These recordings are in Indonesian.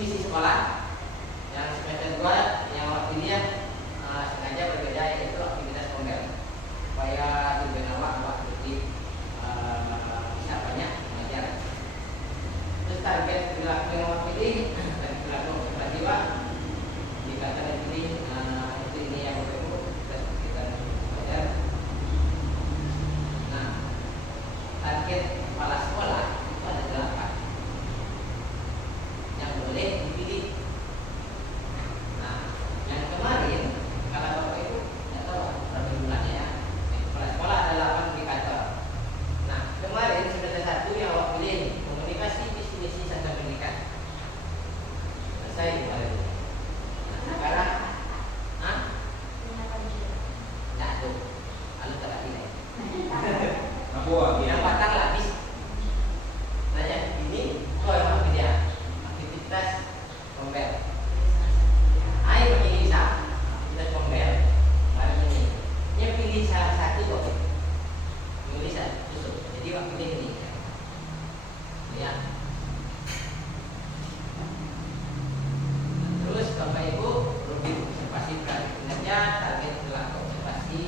misi sekolah. Yang semester 2 yang waktu ini sengaja berbeda, yaitu aktivitas kombel supaya tujuan awak lebih bisa banyak belajar. Terus target perilaku yang awak pilih dan perilaku observasi Pak dikatakan pilih itu ini yang kita belajar. Nah, target kepala sekolah itu ada 8 yang boleh dipilih. Nah, yang kemarin kalau Bapak Ibu tidak tahu berapa bulannya ya, kepala sekolah ada 8 indikator. Nah, kemarin semester 1 yang awak pilih komunikasi, visi misi serta pendidikan. Selesai kemarin. Nah, sekarang nah tuh, lalu tak nilai. Yang batang lapis. Nah, yang ini kau yang mau kerja aktivitas kombel. Ayo begini bisa aktivitas kombel. Hari ini, dia pilih salah satu kok. Pilih satu. Jadi waktu ini. Lihat. Terus Bapak Ibu lebih observasi kinerja, target perilaku observasi,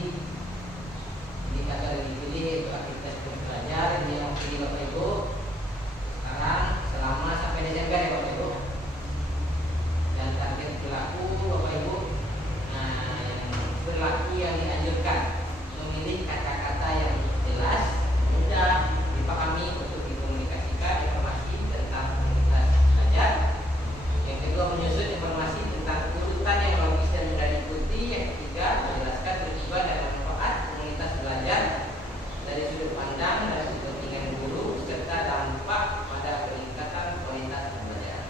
indikator yang dipilih itu aktivitas belajar. Ini yang pilih Bapak Ibu sekarang selama sampai Desember ya Bapak Ibu. Dan target perilaku Bapak Ibu, nah yang perilaku yang dianjurkan memilih kata-kata yang jelas, mudah dipahami untuk dikomunikasikan informasi tentang komunitas belajar. Yang kedua, menyusun informasi tentang urutan yang logis dan mudah diikuti. Yang ketiga, menjelaskan tujuan dan manfaat komunitas belajar dari sudut pandang dan kepentingan guru serta dampak pada peningkatan kualitas pembelajaran.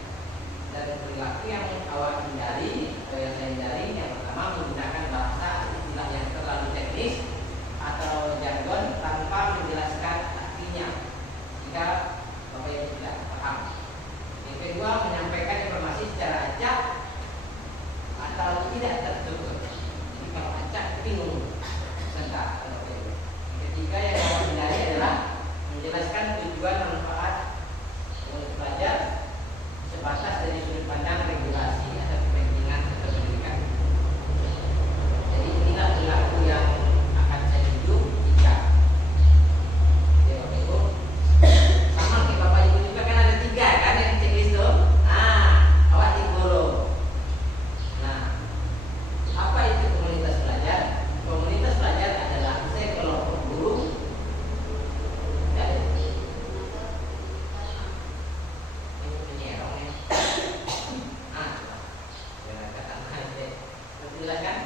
Dan perilaku yang awak hindari atau yang saya hindari, yang pertama menggunakan bahasa istilah yang terlalu teknis atau jargon tanpa menjelaskan artinya jika Bapak Ibu tidak paham. Yang kedua, menyampaikan informasi secara acak atau tidak terstruktur. Jadi kalau acak bingung sebentar. Yang ketiga yang awak hindari adalah menjelaskan tujuan manfaat untuk belajar sebatas dari sudut pandang regulasi atau kepentingan pendidikan. Jadi inilah perilaku yang akan saya tunjuk jika ya Bapak Ibu sama kayak Bapak Ibu juga kan ada 3 kan yang checklist itu. Awak diguru. Nah, apa itu komunitas belajar? Komunitas belajar adalah sekelompok guru dan penyerong ya. Dengan kata lain, menjelaskan.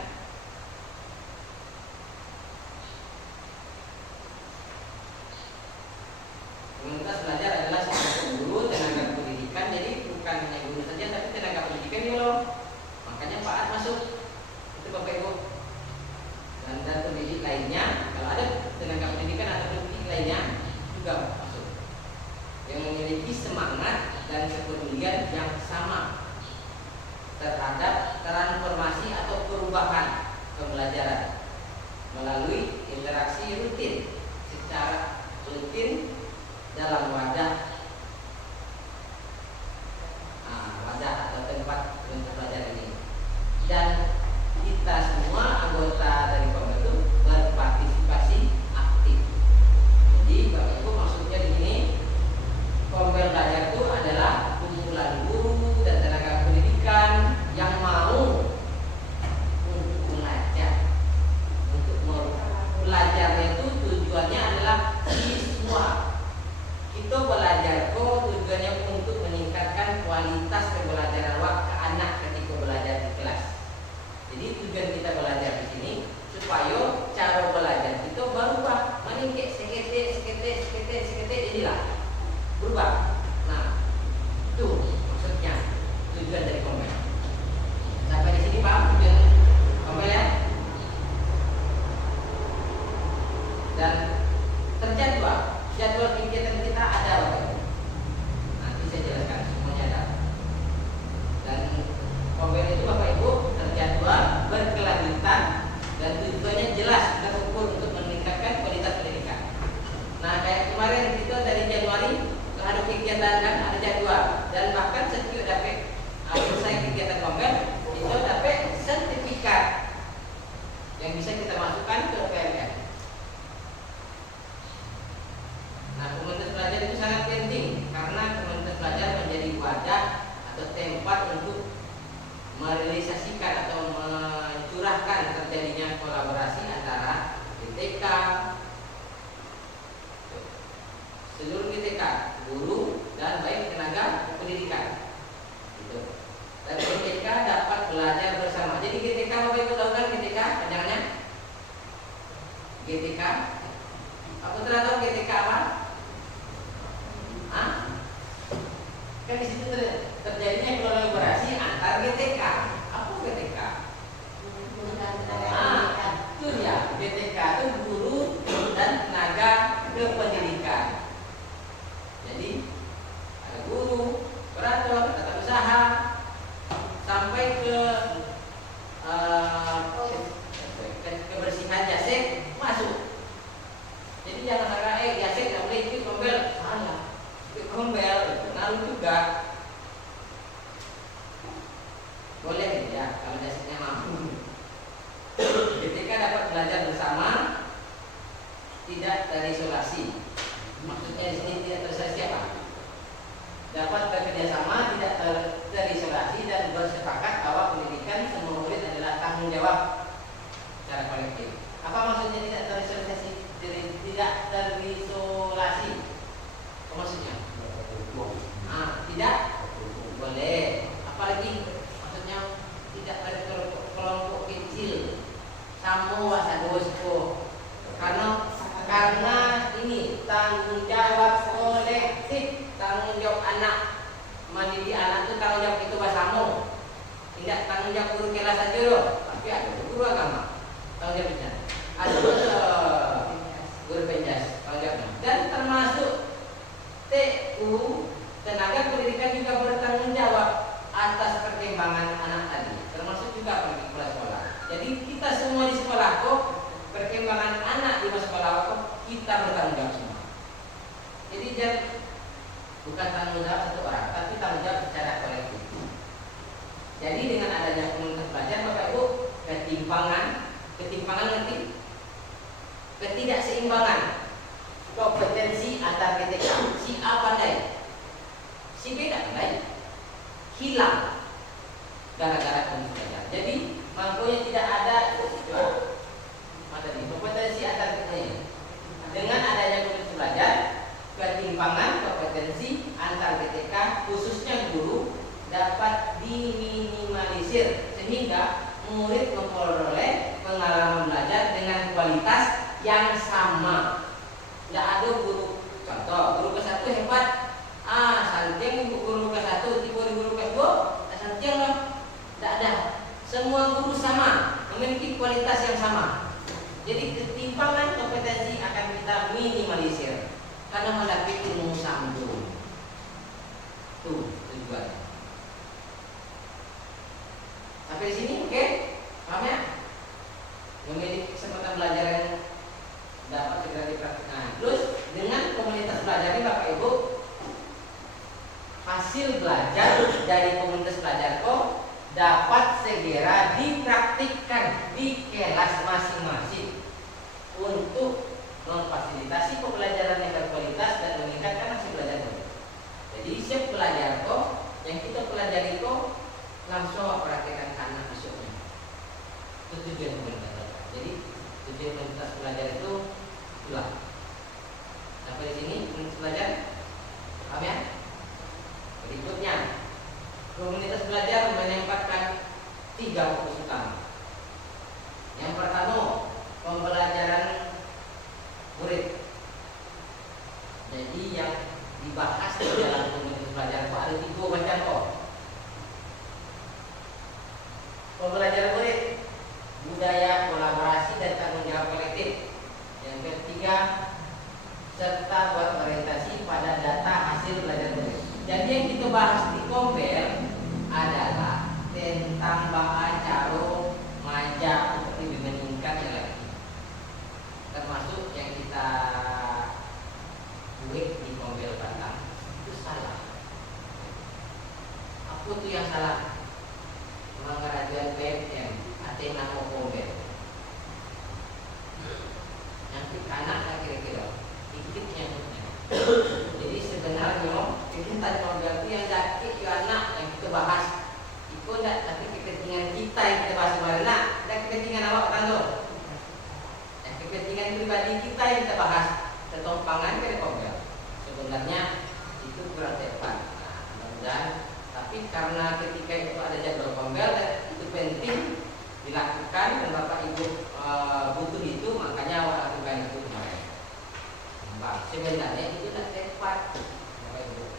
Komunitas belajar adalah sekelompok guru, tenaga pendidikan. Jadi bukan hanya guru saja, tapi tenaga pendidikan juga loh. Makanya Pak Ad masuk. Itu Bapak Ibu. Dan pendidik lainnya, kalau ada tenaga pendidikan atau pendidik lainnya juga masuk. Yang memiliki semangat dan kepedulian yang sama terhadap transformasi atau perubahan pembelajaran melalui interaksi rutin secara rutin dalam wadah atau tempat untuk belajar ini. Dan kita semua anggota dari komunitas itu berpartisipasi aktif. Jadi Bapak Ibu maksudnya di sini komunitas belajar itu adalah kumpulan guru dan tenaga pendidikan yang mau untuk belajar. Untuk belajarnya itu tujuannya adalah siswa. Kita belajar kok tujuannya untuk meningkatkan kualitas pembelajaran ke anak ketika belajar di kelas. Jadi tujuan kita belajar di sini supaya cara belajar kita berubah. Meningkat sekete inilah berubah. Nah, itu maksudnya tujuan dari kombel. Sampai di sini paham tujuan kombel ya? Dan terjadwal kegiatan kita ada. Nanti saya jelaskan semuanya ada. atau tempat untuk merealisasikan atau mencurahkan terjadinya kolaborasi antara GTK, seluruh GTK, guru dan baik tenaga pendidikan. Gitu. Dan GTK dapat belajar bersama. Jadi GTK Bapak Ibu tahu kan GTK panjangannya? GTK. Aku telah tahu GTK apa? Hah? Kan di situ terjadinya kolaborasi antar GTK. Apa GTK? Itu ya, GTK itu guru dan tenaga kependidikan. Jadi ada guru, operator, tata usaha, sampai ke kebersihan jasek masuk. Jadi jangan sangka jasek nggak boleh ikut kombel, salah. Ikut kombel, ngaruh juga. Boleh ya kalau jaseknya mampu. GTK dapat belajar bersama, tidak terisolasi. Maksudnya di sini tidak terisolasi apa? Dapat bekerja sama, tidak terisolasi dan bersepakat bahwa pendidikan semua murid adalah tanggung jawab secara kolektif. Apa maksudnya tidak terisolasi? Tidak terisolasi. Apa maksudnya? Tidak boleh. Apalagi maksudnya tidak ada kelompok kecil. Samu wasadosko. Karena ini tanggung jawab kolektif, tanggung jawab anak. Mendidik anak itu tanggung jawab itu bahasamu. Tidak tanggung jawab guru kelas saja loh. Tapi ada guru agama. Tanggung jawabnya. Ada guru penjas tanggung jawabnya. Dan termasuk TU tenaga pendidikan juga bertanggung jawab atas perkembangan anak tadi. Termasuk juga pergi ke sekolah. Jadi kita semua di sekolah kok perkembangan anak di sekolah kok kita bertanggung jawab semua. Jadi bukan tanggung jawab satu orang, tapi tanggung jawab secara kolektif. Jadi dengan adanya komunitas belajar, Bapak Ibu, ketimpangan nanti, ketidakseimbangan kompetensi antar GTK. Si A pandai, si B tidak pandai, hilang gara-gara komunitas belajar. Jadi makanya tidak ada kompetensi antar GTK. Dengan adanya komunitas belajar, ketimpangan kompetensi antar GTK khususnya guru dapat diminimalisir sehingga murid memperoleh pengalaman belajar dengan kualitas yang sama. Tidak ada guru, contoh guru ke-1 hebat, santiang guru ke-1, tipe guru ke-2, santiang loh. Tidak ada. Semua guru sama, memiliki kualitas yang sama. Jadi ketimpangan kompetensi akan kita minimalisir karena mendapat ilmu sambung. Tuh tujuannya. Sampai di sini oke? Paham ya? Memiliki kesempatan belajar yang dapat segera dipraktikkan. Terus dengan komunitas belajar ini Bapak Ibu, hasil belajar dari komunitas belajar kok dapat segera dipraktikkan di kelas masing-masing untuk memfasilitasi pembelajaran yang berkualitas dan meningkatkan hasil belajar. Jadi siap belajar kok yang kita pelajari kok langsung praktekkan anak besoknya. Itu tujuan komunitas belajar. Jadi tujuan komunitas belajar itu itulah. Sampai di sini komunitas belajar, paham ya? Berikutnya, komunitas belajar menempatkan 3 fokus utama. Yang pertama, pembelajaran murid. Jadi yang dibahas di dalam komunitas belajar itu ada 3 macam kok. Pembelajaran murid, budaya kolaborasi dan tanggung jawab kolektif. Yang ketiga, serta berorientasi pada data hasil belajar murid. Jadi yang kita bahas di Kombel adalah tentang caro majak untuk lebih meningkat yang lain. Termasuk yang kita buat di Kombel Batang itu salah. Apa tuh yang salah? Pengarajuan PMM Athena Kombel. Nanti anak kira-kira ikutnya. Jadi sebenarnya kita Kombel itu yang sakit itu anak yang kita Tapi karena ketika itu ada jadwal kombel dan itu penting dilakukan dan Bapak Ibu butuh itu, makanya awak lakukan itu kemarin. Sebenarnya itu tidak tepat, Bapak Ibu.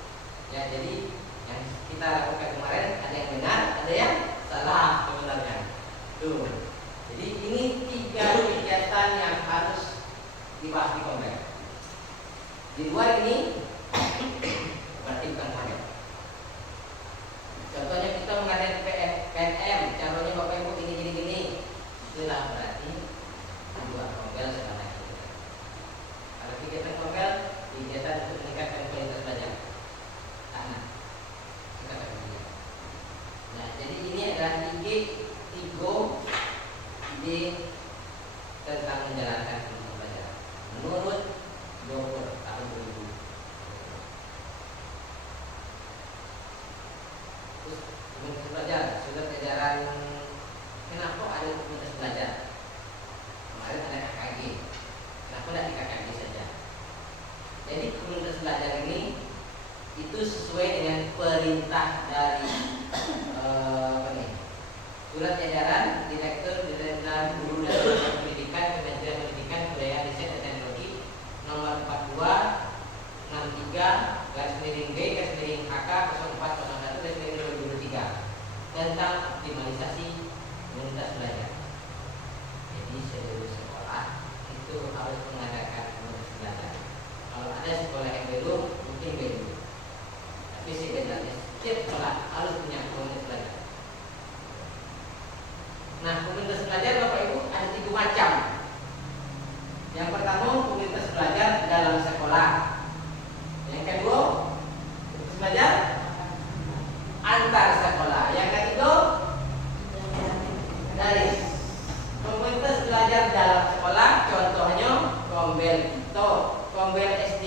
Ya, jadi yang kita lakukan kemarin ada yang benar, ada yang salah sebenarnya. Tuh. Jadi ini 3 kegiatan yang harus dibahas di kombel. Di luar ini berarti bukan kombel. Contohnya kita mengadakan PNM, caranya Bapak Ibu gini. Itulah berarti dua kombel sebenarnya. Kalau kegiatan kombel, kegiatan untuk meningkatkan kualitas belajar anak. Nah, jadi ini adalah ide tentang menjalankan pembelajaran menurut Dr. tahun 2000. Terus komunitas belajar, surat edaran. Kenapa ada komunitas belajar? Kemarin ada KKG. Kenapa tidak di KKG saja? Jadi komunitas belajar ini itu sesuai dengan perintah dari surat edaran Direktur Jenderal Guru dan Tenaga Pendidikan Kementerian Pendidikan, Kebudayaan, Riset dan Teknologi nomor 42/63/G/HK 0401/2023 tentang optimalisasi komunitas belajar. Jadi seluruh sekolah itu harus mengadakan komunitas belajar. Kalau ada sekolah yang belum, mungkin belum. Tapi sebenarnya setiap sekolah harus punya komunitas belajar. Nah, komunitas belajar Bapak Ibu ada 3 macam. Yang pertama komunitas belajar dalam sekolah. Yang kedua komunitas belajar antar sekolah. Yang ketiga dari komunitas belajar dalam sekolah. Contohnya kombel itu, kombel SD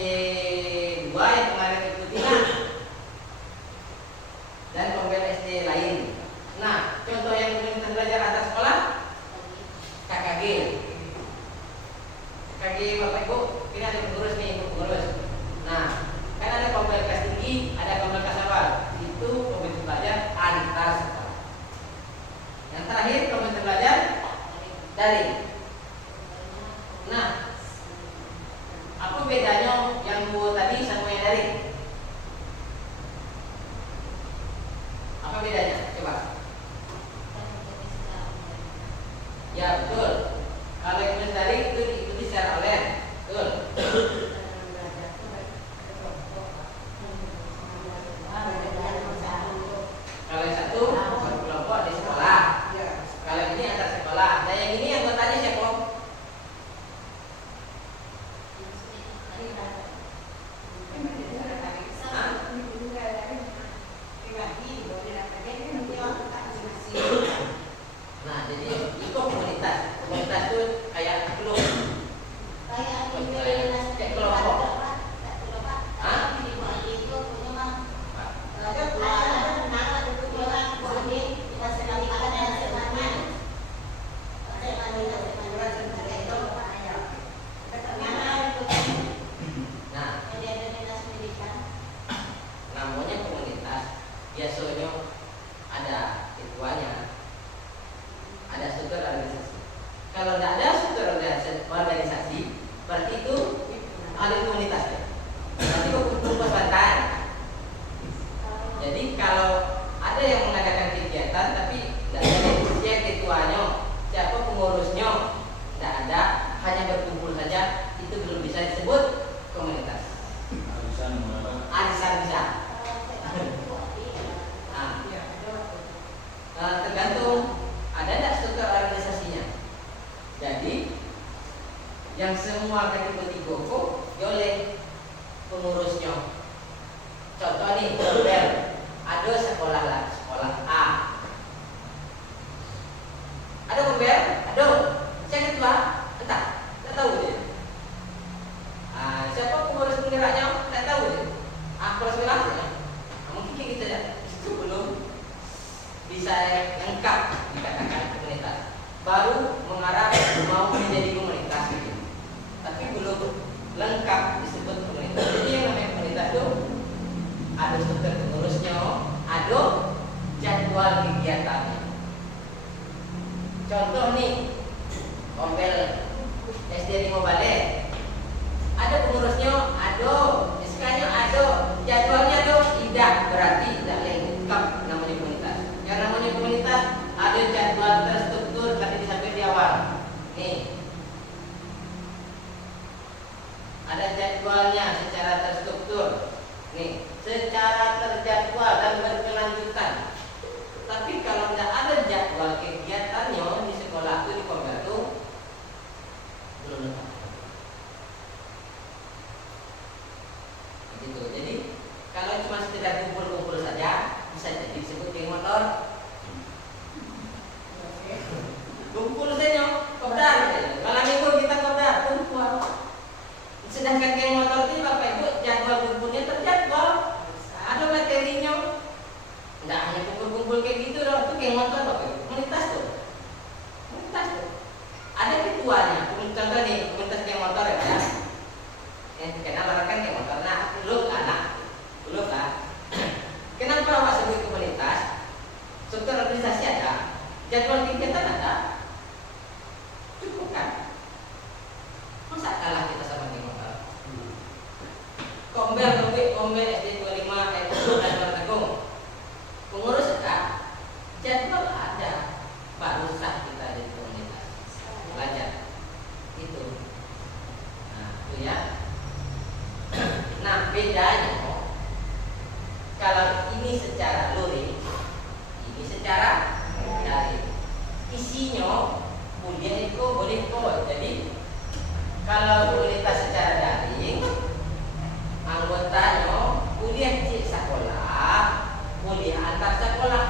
2 yang kemarin ikutinya, dan kombel SD lain. Nah, contoh yang komunitas belajar antar sekolah KKG. KKG Bapak Ibu, ini ada pengurus nih, pengurus. Nah, kan ada kombel kelas tinggi, ada kombel kelas awal. Itu komunitas belajar antar sekolah. Yang terakhir komunitas belajar daring. Nah, apa bedanya yang 2 tadi sama yang daring? Apa bedanya? Coba. Ya betul. Kalau yang daring itu diikuti secara online, betul. Kalau yang satu berkelompok di sekolah. Kalau ini antar sekolah. Nah yang ini yang bertanya siapa? Nah, jadi itu komunitas. Komunitas itu kayak klub. Kayak kelompok. Hah? Nah, namanya komunitas. Biasanya ada ketuanya, ada struktur organisasi. Kalau tidak ada struktur organisasi, berarti itu ada komunitas. Berarti kumpul bantahan. Jadi kalau ada yang mengadakan kegiatan tapi tidak ada siapa ketuanya, siapa pengurusnya, tidak ada, hanya berkumpul saja, itu belum bisa disebut komunitas. Arisan bisa. Tergantung ada tidak struktur organisasinya. Jadi yang semua kategori goko oleh pengurusnya. Contoh nih, kombel. Ada sekolah lah, sekolah A. Ada kombel? Ada. Saya ketua? Entah, tidak tahu dia. Siapa pengurus penggeraknya? Tidak tahu dia. Kepala sekolahnya. Mungkin kayak gitu ya. Itu belum bisa lengkap dikatakan komunitas. Baru mengarah mau menjadi komunitas gitu. Tapi belum lengkap disebut komunitas. Jadi yang namanya komunitas itu ada struktur pengurusnya, ada Contoh nih, Kombel SD Lima Bale. Ada pengurusnya, ada, SK-nya ada, jadwalnya ada, tidak berarti tidak lengkap namanya komunitas. Yang namanya komunitas ada jadwal terstruktur tadi disampaikan di awal. Nih, ada jadwalnya secara terstruktur. Nih, secara terjadwal dan berkelanjutan. Tapi kalau tidak ada jadwal kegiatannya di sekolah itu di Kombel itu belum lengkap. Gitu. Jadi kalau cuma sekedar kumpul-kumpul saja bisa jadi disebut geng motor. Kumpul saja, kopdar. Malam minggu kita kopdar, kumpul. Sedangkan geng motor itu Bapak Ibu jadwal kumpulnya terjadwal, ada materinya. Tidak hanya kumpul-kumpul kayak gitu dong, itu geng motor Bapak Ibu. Komunitas tuh, komunitas tuh. Ada ketuanya. Contoh nih, komunitas geng motor ya, Pak. Yang dikenal orang kan geng motor. Nah, belum lah. Kenapa Pak sebut komunitas? Struktur organisasi ada, jadwal kegiatan ada, cukup kan? Masa kalah kita sama geng motor? Kombel SD 25 dan Agung. Pengurus ada, jadwal ada, baru sah kita jadi komunitas. Belajar, itu. Nah, itu ya. Nah, bedanya kalau ini secara luring, ini secara daring. Isinya kuliah itu boleh kok. Jadi kalau komunitas secara daring, anggotanya kuliah di sekolah, kuliah antar sekolah.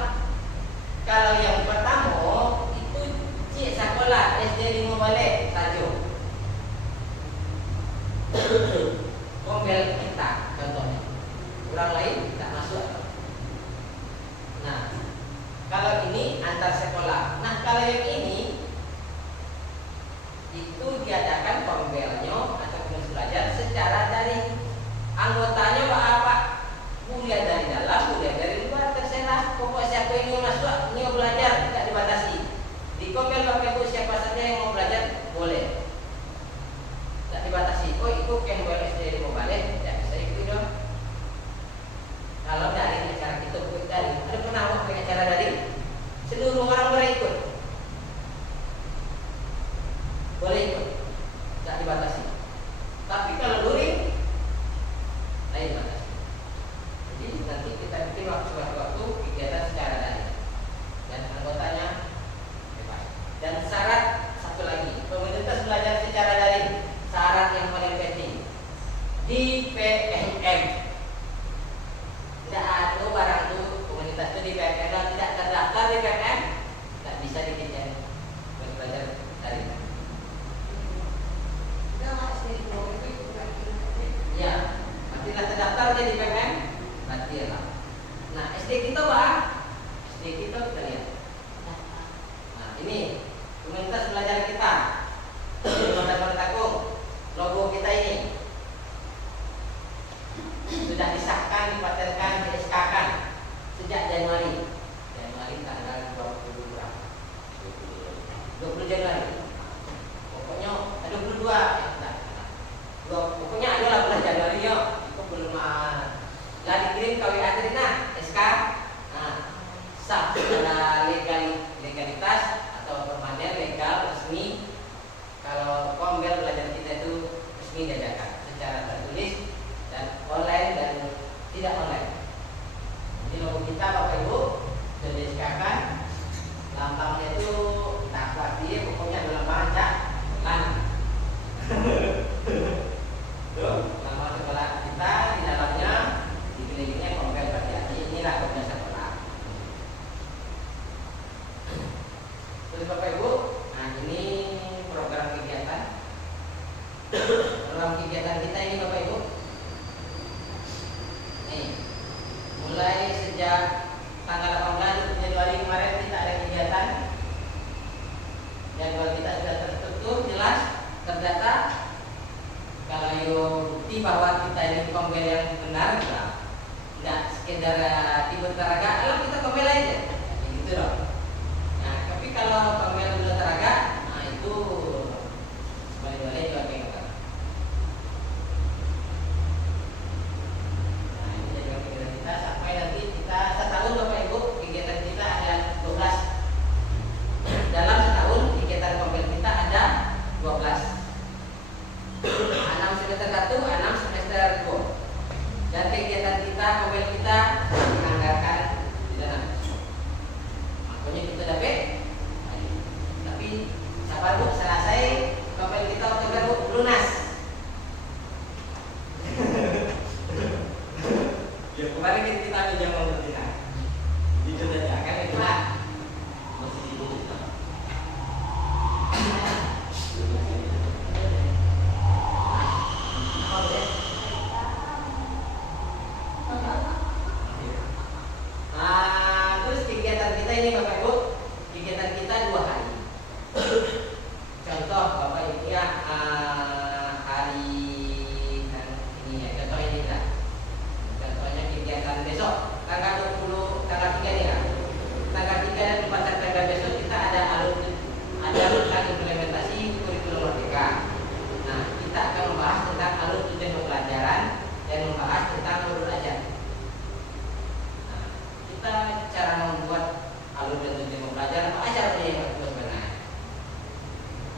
Kalau yang pertama itu cik sekolah SD 5 Bale saja. Kombel kita contohnya, orang lain tidak masuk. Nah, kalau ini antar sekolah. Nah, kalau yang ini itu diadakan kombelnya atau komunitas belajar secara daring. Anggotanya apa? Kuliah dari dalam, kuliah dari luar, terserah. Pokok siapa yang mau masuk, ini mau belajar, tidak dibatasi. Di kombel Bapak Ibu siapa saja yang mau belajar boleh. Tidak dibatasi. Oh, ikut Kombel SD mau balik, tidak bisa ikut dong. Kalau dari acara kita ikut dari, ada pernah waktu acara dari seluruh orang boleh ikut. Boleh ikut, tidak dibatasi. Tapi kalau luring, lain batasi. Jadi nanti kita bikin waktu-waktu kegiatan secara daring dan anggotanya bebas. Dan syarat satu lagi, komunitas belajar secara daring. Syarat yang paling penting di PMM. Tidak ada barang itu komunitas itu di PMM. Kalau tidak terdaftar di PMM, tidak bisa dikejar belajar daring. Ya, tidak terdaftar jadi PMM, berarti ya. Nah, SD kita Pak, SD kita lihat. Nah, ini komunitas belajar kita. Ini Kota Agung. Logo kita ini sudah disahkan, dipatenkan, di-SK-kan sejak Januari tanggal 20 Januari. Pokoknya 22 pokoknya adalah bulan Januari yo. Itu belum lah dikirim ke WA Trina SK. Nah, sah secara legalitas atau permanen legal resmi. Kalau Kombel belajar kita itu resmi diadakan secara tertulis dan online dan tidak online. Jadi logo kita Bapak Ibu sudah disediakan, lambangnya itu tak khawatir, pokoknya ada lambang aja lan. Tuh, lambang sekolah kita di dalamnya dikelilingnya Kombel berarti inilah Kombel sekolah. Terus Bapak Ibu, nah ini program kegiatan. Program kegiatan kita ini Bapak Ibu. Nih, mulai sejak tanggal 18 Januari kemarin kita ada kegiatan. Jadwal kita sudah terstruktur, jelas, terdata. Kalau bukti bahwa kita ini Kombel yang benar, tidak sekedar tiba teraga, kita Kombel aja, gitu dong. Nah, tapi kalau Kombel sudah kita ini Bapak Ibu, kegiatan kita 2 hari. Contoh Bapak Ibu ya, hari ini ya, contoh ini lah. Contohnya kegiatan besok tanggal 20, tanggal 3 nih ya. Tanggal 3 dan 4 September besok kita ada tentang implementasi kurikulum merdeka. Nah, kita akan membahas tentang alur tujuan pembelajaran dan membahas tentang nurul ajar. Nah, kita cara membuat alur dan tujuan pembelajaran apa aja yang harus sebenarnya.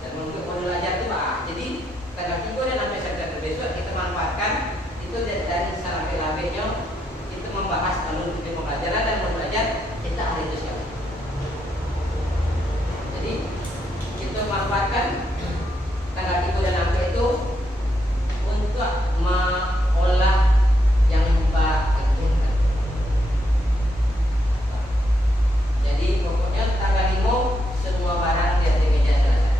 Dan untuk modul ajar itu Pak. Jadi tanggal 3 dan sampai September besok kita manfaatkan itu dan sampai labelnya itu membahas alur tujuan pembelajaran dan modul ajar kita hari itu sekali. Jadi kita manfaatkan tanggal 3 dan sampai itu untuk mengolah yang Mbak inginkan. Jadi pokoknya tanggal 5 semua barang di atas meja selesai.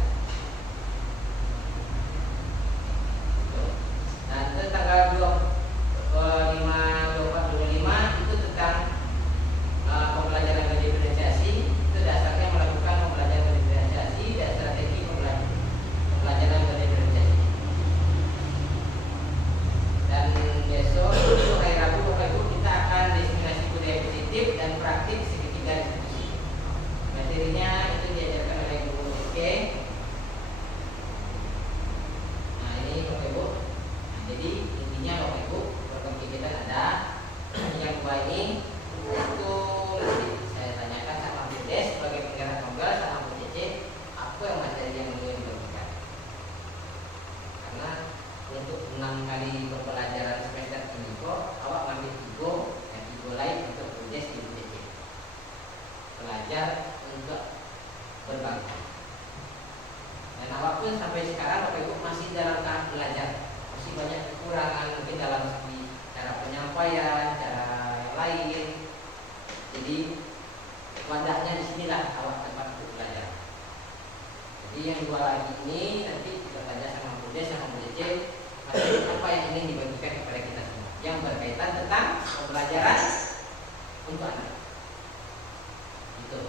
Nah, itu tanggal 25 itu tentang pembelajaran berdiferensiasi. Itu dasarnya melakukan pembelajaran berdiferensiasi dan strategi pembelajaran berdiferensiasi. Dan besok itu hari Rabu Bapak Ibu kita akan diseminasi budaya positif dan praktik segitiga diskusi. Materinya itu diajarkan oleh Guru Oke. Nah ini Bapak Ibu. Jadi intinya Bapak Ibu program kegiatan ada yang 2 ini itu nanti saya tanyakan sama Bu Des sebagai penggerak tunggal sama Bu Cece apa yang materi yang ingin dibagikan. Karena untuk 6 kali pembelajaran semester ini kok awak ngambil 3 yang 3 lain untuk Bu Des di Bu Cece. Belajar untuk berbagi. Dan awak pun sampai sekarang Bapak Ibu masih dalam tahap belajar. Masih banyak kekurangan mungkin dalam segi cara penyampaian, cara yang lain. Jadi wadahnya di sinilah awak tempat untuk belajar. Jadi yang 2 lagi ini nanti kita tanya sama Bu Des sama Bu Cece apa yang ingin dibagikan kepada kita semua yang berkaitan tentang pembelajaran untuk anak. Gitu.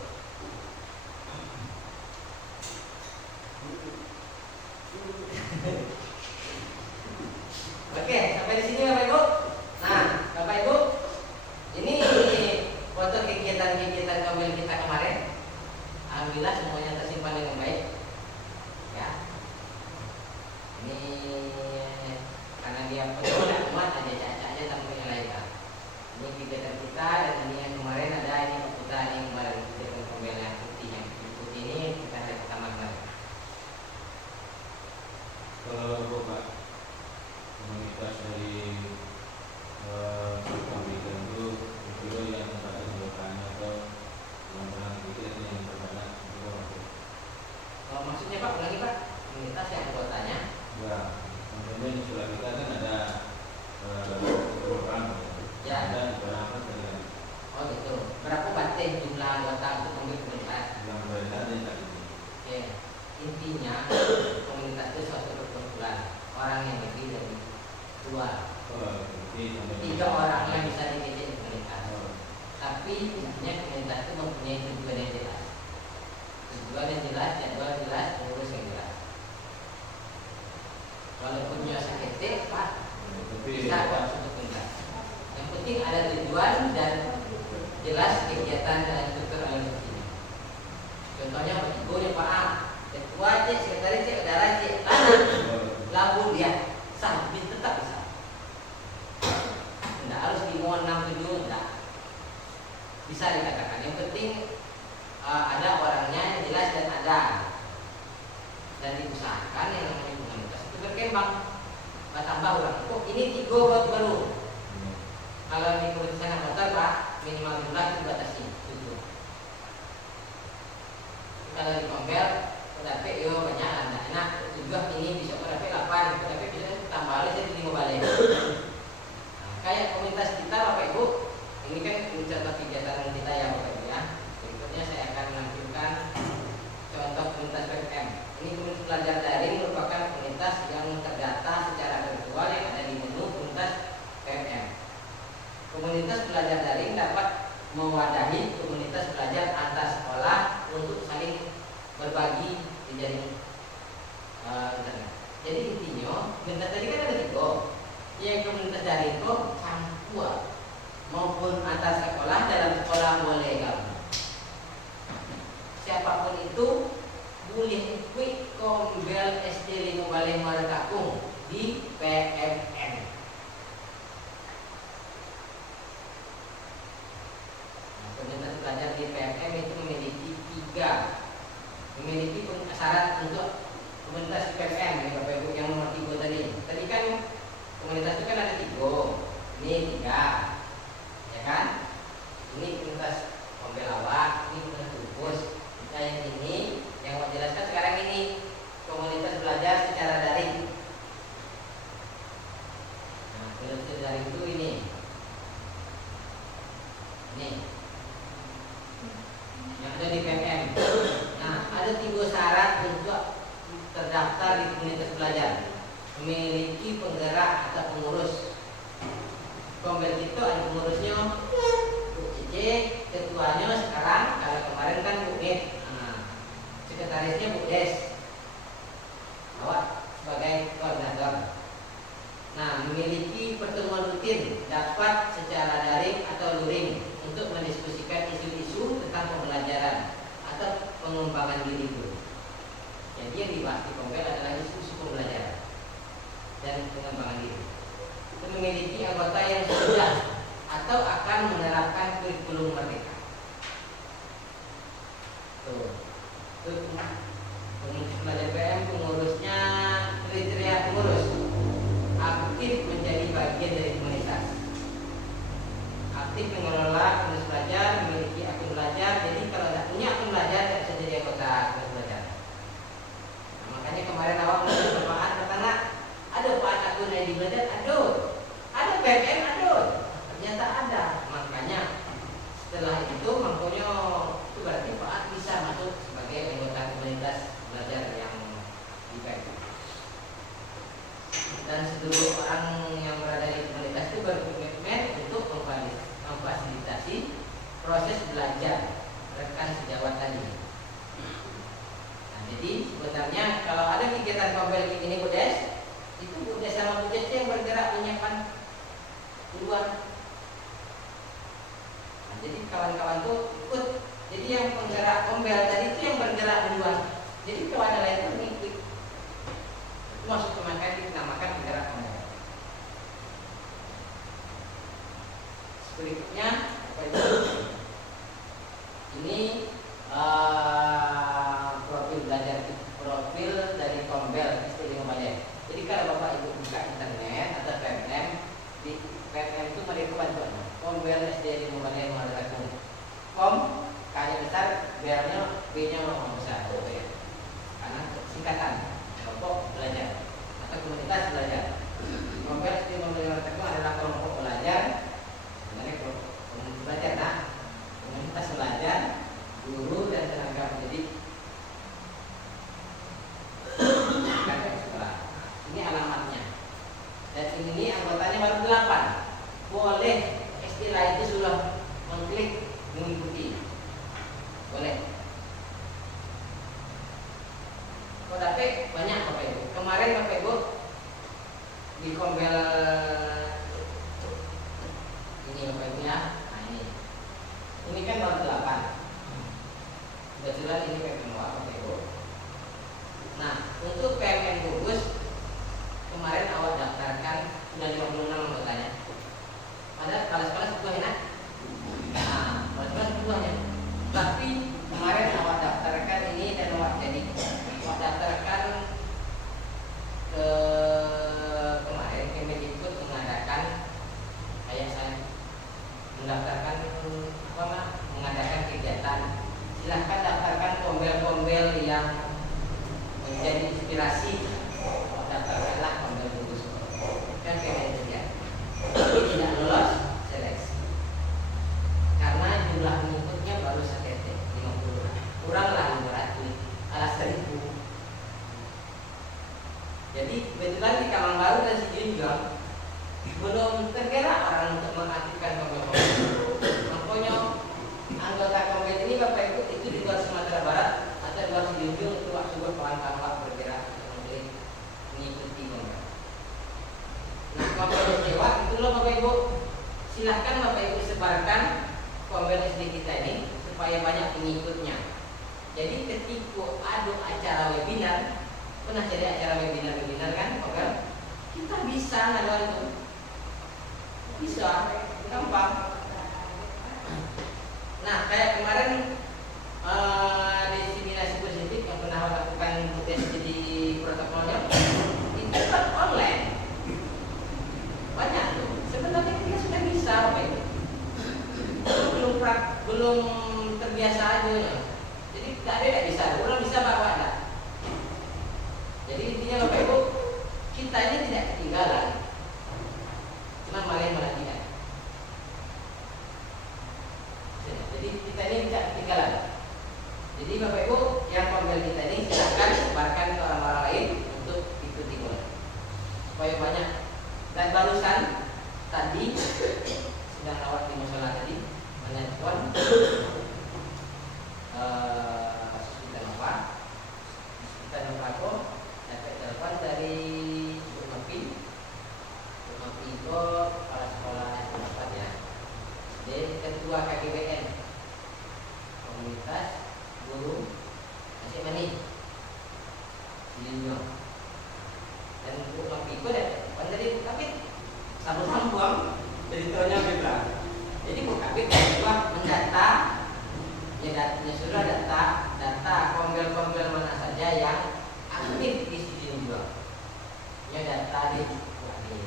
Oke, sampai di sini Bapak Ibu. Nah, Bapak Ibu, ini foto kegiatan-kegiatan kawin kita kemarin. Alhamdulillah semuanya tersimpan dengan baik. Ya. Ini karena dia foto dan muat aja caca-caca sampai yang lain kan. Ini kegiatan kita dan ini yang kemarin ada ini kita ini kemarin kegiatan kawin yang putih ini kita ada pertama kemarin. Kalau Bapak komunitas dari pembicaraan itu video yang terkait bertanya atau penampilan kita yang terbanyak Oh, maksudnya Pak, ulangi Pak, komunitas yang anggotanya? ya, contohnya di sekolah kita kan ada program Ya. ada beberapa kalian Oh gitu. Berapa batin jumlah anggota untuk memiliki komunitas? yang berbeda di tadi ini. Oke. Intinya komunitas itu suatu perkumpulan orang yang lebih dari 2, Jadi sampai 3 orang yang bisa dikecil komunitas. Tapi intinya komunitas itu mempunyai tujuan yang jelas. Tujuan yang jelas, jadwal jelas, pengurus yang jelas. Walaupun punya sakit Pak, bisa kok untuk komunitas. Yang penting ada tujuan dan jelas kegiatan dan struktur organisasi. Contohnya Ibu yang Pak, ketua cek, sekretaris cek, saudara cek, lalu dia sah, tetap bisa. Tidak harus dimohon 6-7, tidak. Bisa dikatakan. Yang penting ada orangnya yang jelas dan ada. Dan diusahakan yang namanya komunitas itu berkembang. Tambah orang. Kok ini 3 baru. Kalau di komunitas anggota Pak, minimal jumlah itu dibatasi 7. Kalau di Kombel, PDP yo banyak lah, enak. 7 ini bisa PDP 8, PDP bisa tambah lagi jadi 5 balik. Nah, kayak komunitas kita Bapak Ibu, ini kan contoh kegiatan kita ya Bapak Ibu ya. Berikutnya saya akan menampilkan contoh komunitas PPM. Ini komunitas belajar daring merupakan komunitas yang terdata secara virtual yang ada di menu komunitas PPM. Komunitas belajar daring dapat mewadahi terkait komunitas belajar antar sekolah untuk saling berbagi di jaring internet. Jadi intinya, komunitas tadi kan ada 3. Yang komunitas daring itu campur maupun antar sekolah, dalam sekolah boleh gabung. Siapapun itu boleh ikut Kombel SD 5 Balai Muara Kakung di PMN. Komunitas belajar di PMM itu memiliki syarat untuk komunitas di PMM ya Bapak Ibu yang nomor 3 tadi. Tadi kan komunitas itu kan ada 3, ini 3, ya kan? Ini komunitas Kombel awak, ini komunitas tugas. Nah yang ini yang mau jelaskan sekarang ini komunitas belajar secara daring. Nah komunitas daring itu ini. Yang ada di PMM. Nah, ada 3 syarat untuk terdaftar di komunitas belajar. Memiliki penggerak atau pengurus. Kombel itu ada pengurusnya Bu Cici, ketuanya sekarang, kalau kemarin kan Bu Nit. Nah, sekretarisnya Bu Des. Awak sebagai koordinator. Nah, memiliki pertemuan rutin dapat secara daring atau luring untuk mendiskusikan isu-isu tentang pembelajaran atau pengembangan diri itu. Jadi yang dibahas di Kombel adalah isu-isu pembelajaran dan pengembangan diri. Itu memiliki anggota yang sudah atau akan menerapkan kurikulum merdeka. Tuh, komunitas belajar PM pengurusnya kriteria pengurus aktif menjadi bagian dari komunitas, aktif mengelola komunitas belajar, memiliki akun belajar. Jadi kalau tidak punya akun belajar tidak bisa jadi anggota komunitas belajar. Nah, makanya kemarin awak menurut Pak kata nak, ada Pak akun ID belajar, ada PMM, ternyata ada. Makanya setelah itu makanya itu berarti Pak bisa masuk sebagai anggota komunitas belajar yang di PMM. Dan seluruh orang yang berada di komunitas itu berkomitmen untuk memfasilitasi proses belajar rekan sejawat tadi. Nah, jadi sebenarnya kalau ada kegiatan Kombel ini Bu Des, itu Bu Des sama Bu Des yang bergerak menyiapkan duluan. Nah, jadi kawan-kawan tuh ikut. Jadi yang penggerak Kombel tadi itu yang bergerak duluan. Jadi kalau ada lain itu ikut. Itu masuk ke makanya dinamakan penggerak Kombel. Berikutnya ini profil dari Kombel SD 5 Balai. Jadi kalau Bapak Ibu buka internet atau PMM, di PMM itu mereka bantuan Kombel SD 5 Balai Muara Kakung. K-nya besar, B-nya besar, karena singkatan kelompok belajar atau komunitas belajar. Kombel SD 5 Balai Muara Kakung adalah kelompok belajar. Sebenarnya komunitas belajar, nah komunitas belajar, guru dan tenaga pendidik. Ini alamatnya. Dan ini anggotanya baru 8. Boleh istilah itu sudah mengklik mengikuti. Boleh. Kok tapi banyak Bapak Ibu. Kemarin Bapak Ibu di Kombel ini Bapak Ibu ya. Nah ini kan baru 8. Kebetulan ini PMN Bapak Ibu. Nah untuk PMN gugus kemarin awal daftarkan sudah 56 anggotanya. Ada kelas-kelas buah enak. Nah, kelas-kelas buahnya. Tapi kemarin awal daftarkan ini dan awal daftarkan ke kemarin Kemdikbud mengadakan kayak saya mendaftarkan mengadakan kegiatan. Silahkan daftarkan Kombel-Kombel yang menjadi inspirasi. Daftarkanlah Kombel gugus. Kan kayak gitu ya. Tapi tidak lolos seleksi karena jumlah pengikutnya baru setetes 50, kuranglah 500 alas 1000. Jadi kebetulan di Kamang Baru dan Sijunjong belum tergerak orang untuk mengaktifkan Kombel. Makanya silahkan Bapak Ibu sebarkan Kombel SD kita ini supaya banyak pengikutnya. Jadi ketika ada acara webinar, pernah jadi acara webinar kan, Kombel? Kita bisa ngadain itu, bisa, gampang. Nah, kayak kemarin diseminasi positif yang pernah lakukan tes di protokolnya, itu kan online. Banyak tuh. Sebenarnya kita sudah bisa, Bapak Ibu. Belum terbiasa aja ya. Jadi tidak bisa, orang bisa bawa enggak. Jadi intinya Bapak Ibu, kita ini tidak ketinggalan. Cuma malah tidak. Jadi kita ini tidak ketinggalan. Jadi Bapak Ibu, yang Kombel kita ini silakan sebarkan ke orang-orang lain untuk ikuti Kombel supaya banyak. Dan barusan tadi sedang rawat di musola tadi menelpon kita kok dapat telepon dari Rumapi kok kepala sekolah S4 ya. Dia ketua KGBN komunitas guru masih mani Jinjo. Dan Rumapi kok dapat dari Bukabit sambung ceritanya beda. Jadi Bukabit juga mendata ya sudah data Kombel mana saja yang aktif di sini juga. Ya data di Bukabit.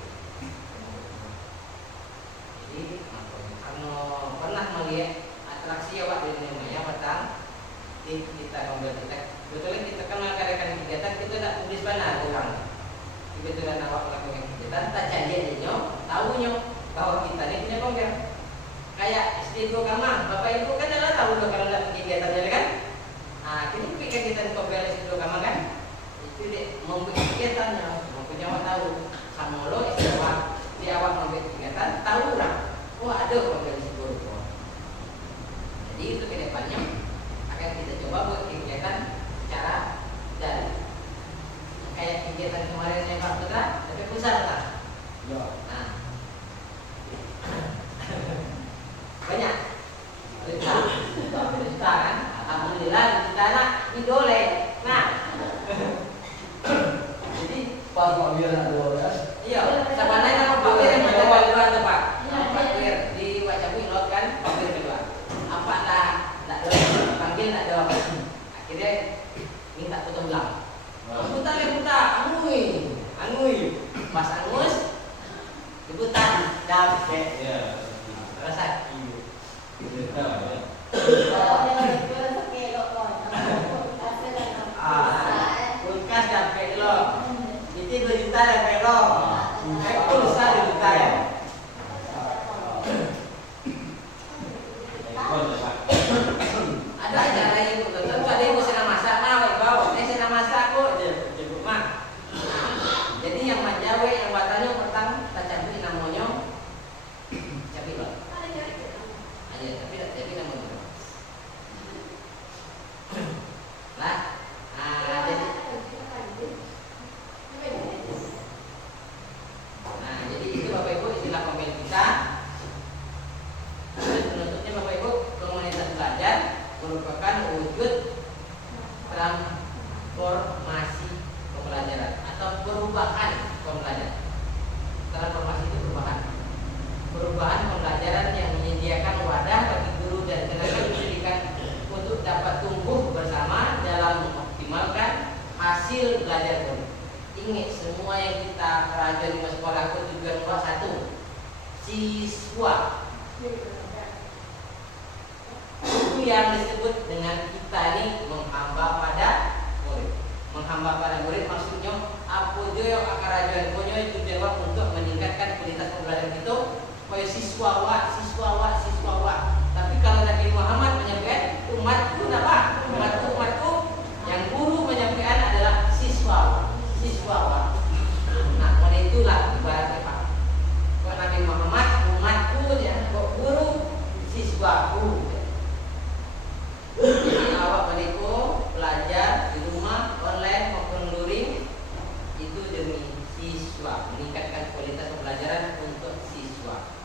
Jadi kalau pernah melihat atraksi awak di namanya petang kita Kombel kita betulnya kita kenal rekan kegiatan kita tak tulis mana orang. Kebetulan awak melakukan kegiatan tak jadi tahunya bahwa kita ini punya Kombel. Kayak SD Kamang, Bapak Ibu kan adalah tahu kalau dalam kegiatannya kan? Nah, ini kegiatan Kombel SD Kamang kan? Itu dia membuat kegiatannya, mempunyai tahu sama lo SD awak, di awak membuat kegiatan tahu lah. Oh ada Kombel SD Kamang. Jadi itu kedepannya akan kita coba buat kegiatan secara daring. Kayak kegiatan kemarin yang Pak Putra, tapi pusat lah. Nah, banyak cerita kan, alhamdulillah kita anak idole. Nah, jadi Pak Wir nak 12. iya, sama lain nama Pak Wir yang menjawab kedua tuh Pak. Pak Wir di Wacabu Laut kan, Pak Wir kedua. Apa tak panggil tak jawab. Akhirnya minta foto ulang. Putar, angui, Mas Angus, diputar, dapet, rasa. Kulkas dapet lo, jadi 2 juta dapet lo, pulsa 2 juta ya. Ada acara yang tentu ada yang senang masak mah, bawa, senang masak kok, jemput mah. Jadi yang majawe yang watanya petang tak campur namanya cabai lo. Aja tapi tak jadi namanya. Lah, jadi itu Bapak Ibu istilah Kombel kita. Penutupnya Bapak Ibu, komunitas belajar merupakan wujud transformasi pembelajaran atau perubahan pembelajaran. Transformasi itu perubahan pembelajaran yang menyediakan wadah bagi guru dan tenaga pendidikan untuk dapat tumbuh bersama dalam mengoptimalkan hasil belajar guru. Ingat semua yang kita pelajari di sekolah itu tujuan nomor 1 siswa. Itu yang disebut dengan kita ini menghamba pada murid. Menghamba pada murid maksudnya apa dia yang akan rajuan punya itu jawab untuk meningkatkan kualitas pembelajaran itu supaya siswa wa. Tapi kalau Nabi Muhammad menyampaikan umatku apa? Umatku yang guru menyampaikan adalah siswa wa. Nah, oleh itulah ibaratnya Pak. Kalau Nabi Muhammad umatku ya, kok guru siswaku. Jadi awak menikah belajar di rumah online maupun luring itu demi siswa, meningkatkan kualitas pembelajaran untuk siswa.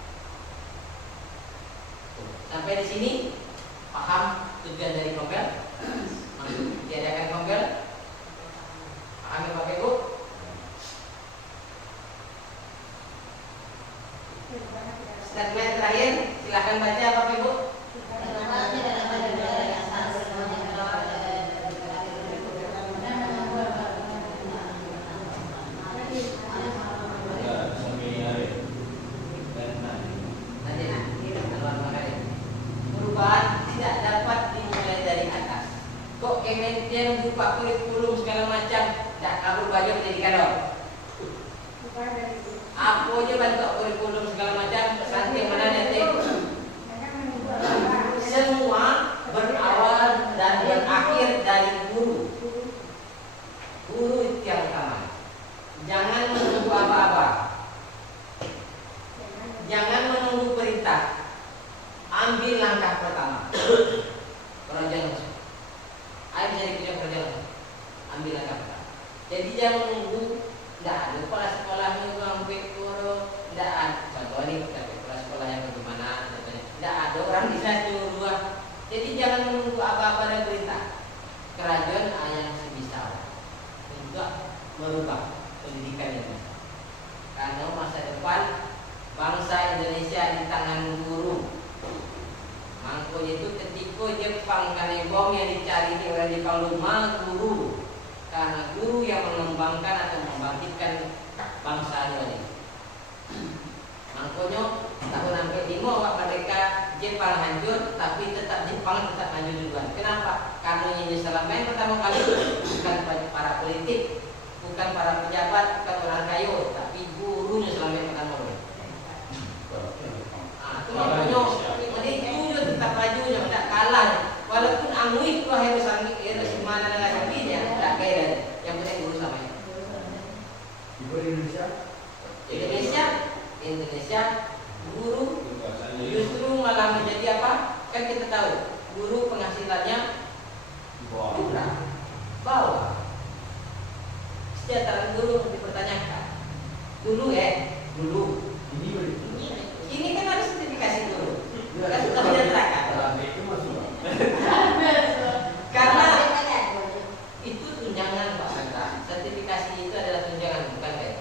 Kementerian berupa kurikulum segala macam, tak kabur baju pendidikan dong. Apa aja bantu kurikulum segala macam, santai mana nanti. Semua berawal dan berakhir dari guru. Guru itu yang utama. Jangan menunggu apa-apa. Jangan menunggu perintah. Ambil langkah pertama. Kerajaan. Ayo jadi punya kerajaan. Ambil langkah pertama. Jadi jangan menunggu. Tidak ada kepala sekolah mengambil guru. Tidak ada. Contoh ini kepala sekolah yang bagaimana. Tidak ada orang bisa nyuruh. Jadi jangan menunggu apa-apa dan perintah. Kerajaan yang sebisa untuk merubah pendidikan ini. Karena masa depan bangsa Indonesia di tangan guru. Mangko itu ketika Jepang bom yang dicari oleh Jepang rumah guru. Karena guru yang mengembangkan atau membangkitkan bangsa ini. Mangkonya tahun hampir 5 mereka Jepang hancur, tapi tetap Jepang tetap maju duluan. Kenapa? Karena ini selama yang pertama kali bukan para politik, bukan para pejabat, bukan orang kaya, tapi gurunya selama yang pertama kali. Itu makanya itu tetap majunya, tidak kalah. Walaupun angui itu harus mana dengan dia, tidak kaya. Yang penting guru sama ini. Ibu di Indonesia guru justru malah menjadi apa? Kan kita tahu guru penghasilannya murah, bawah. Kesejahteraan guru dipertanyakan. Dulu ini kan harus sertifikasi dulu. Kan sudah menyatakan. Karena itu tunjangan Pak Sandra. Sertifikasi itu adalah tunjangan, bukan kayak.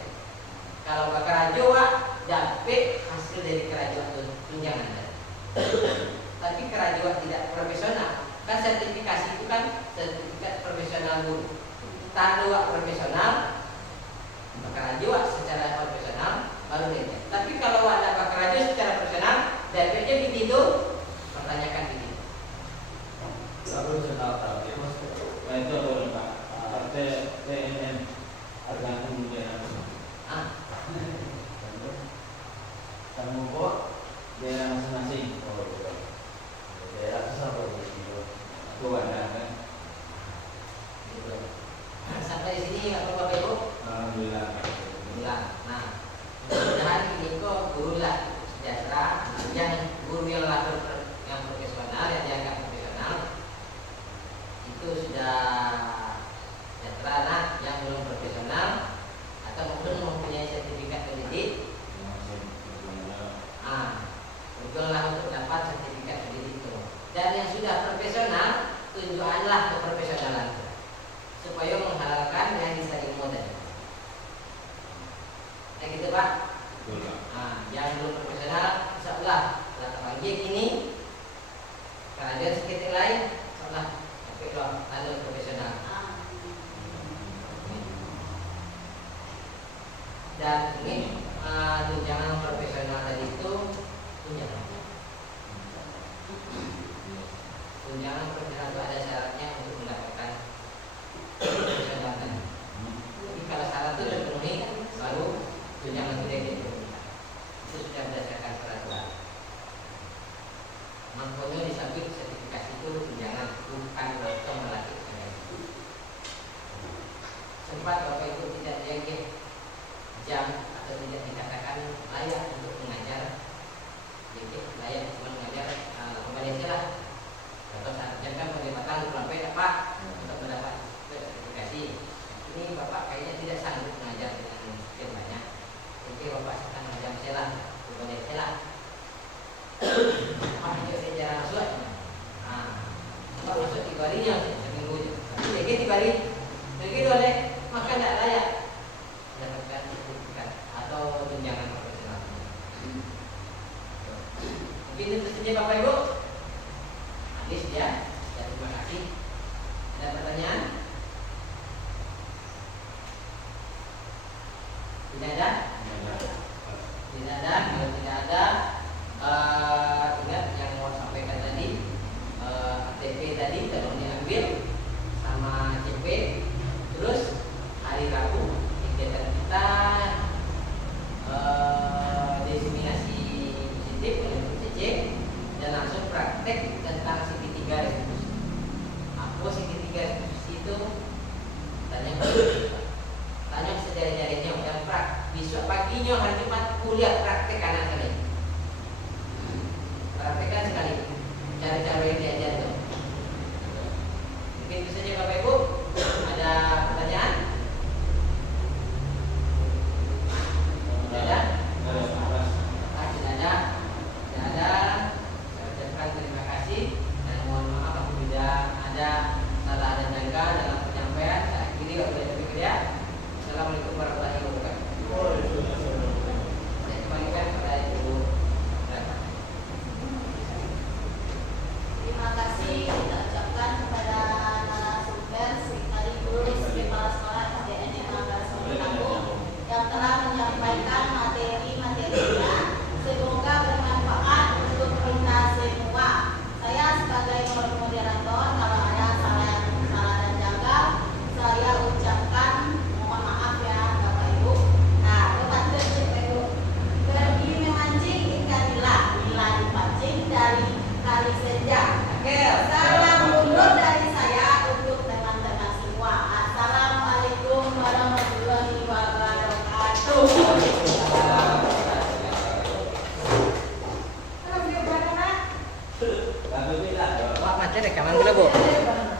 Kalau Pak Kerajo dapat hasil dari kerajaan tunjangan. Tapi kerajaan tidak profesional. Kan sertifikasi itu kan sertifikat profesional guru. Tanda profesional, Pak Kerajo secara profesional baru dia. Tapi kalau ada Pak Kerajo secara profesional, dapatnya begitu, pertanyakan begitu. Lalu senata, ya mas. Nah itu apa Pak? TNM tergantung daerah. Kamu kok Daerah masing-masing. daerah itu apa gitu? Itu ada kan? Gitu. Sampai di sini nggak perlu Bapak Ibu. Alhamdulillah. Bilang, nah, mudah-mudahan ini kok guru lah sejahtera, yang guru yang profesional, yang dianggap profesional itu sudah sejahtera. Nah, yang belum profesional atau mungkin mempunyai sertifikat pendidik, berjuanglah untuk dapat sertifikat pendidik itu. Dan yang sudah profesional, tunjukkanlah keprofesionalan itu, supaya menghalalkan yang diterima tadi. Nah gitu Pak. Betul Pak. Yang belum profesional, insyaallah setelah terlanjut ini kerajaan sekitar lain, insyaallah tapi loh lalu profesional. Dan ini tunjangan profesional tadi itu tunjangan profesional itu ada syaratnya untuk mendapatkan profesional tadi. Jadi kalau syarat itu terpenuhi baru tunjangan itu itu sudah berdasarkan peraturan. Makanya disebut sertifikasi itu tunjangan, bukan langsung melatih sertifikasi. Sempat Bapak Ibu tidak jaga jam atau tidak dikatakan layak untuk mengajar, jadi layak cuma mengajar pembelajaran lah. Atau saat jam kan pendapatan sampai dapat untuk mendapat sertifikasi. Ini Bapak kayaknya tidak sanggup mengajar dengan sekian banyak. Jadi Bapak akan mengajar selah, boleh selah. Apa dia sejarah masuk? Bapak masuk 3 harinya seminggu. Jadi 3 hari, begitu oleh maka tidak layak mendapatkan sertifikat atau tunjangan profesional. Mungkin itu saja Bapak Ibu. Habis ya. Terima kasih. Ada pertanyaan? Tidak ada? Tidak ada. Kalau tidak ada, ingat yang mau sampaikan tadi, ATP tadi tolong diambil. na po. Ano ba?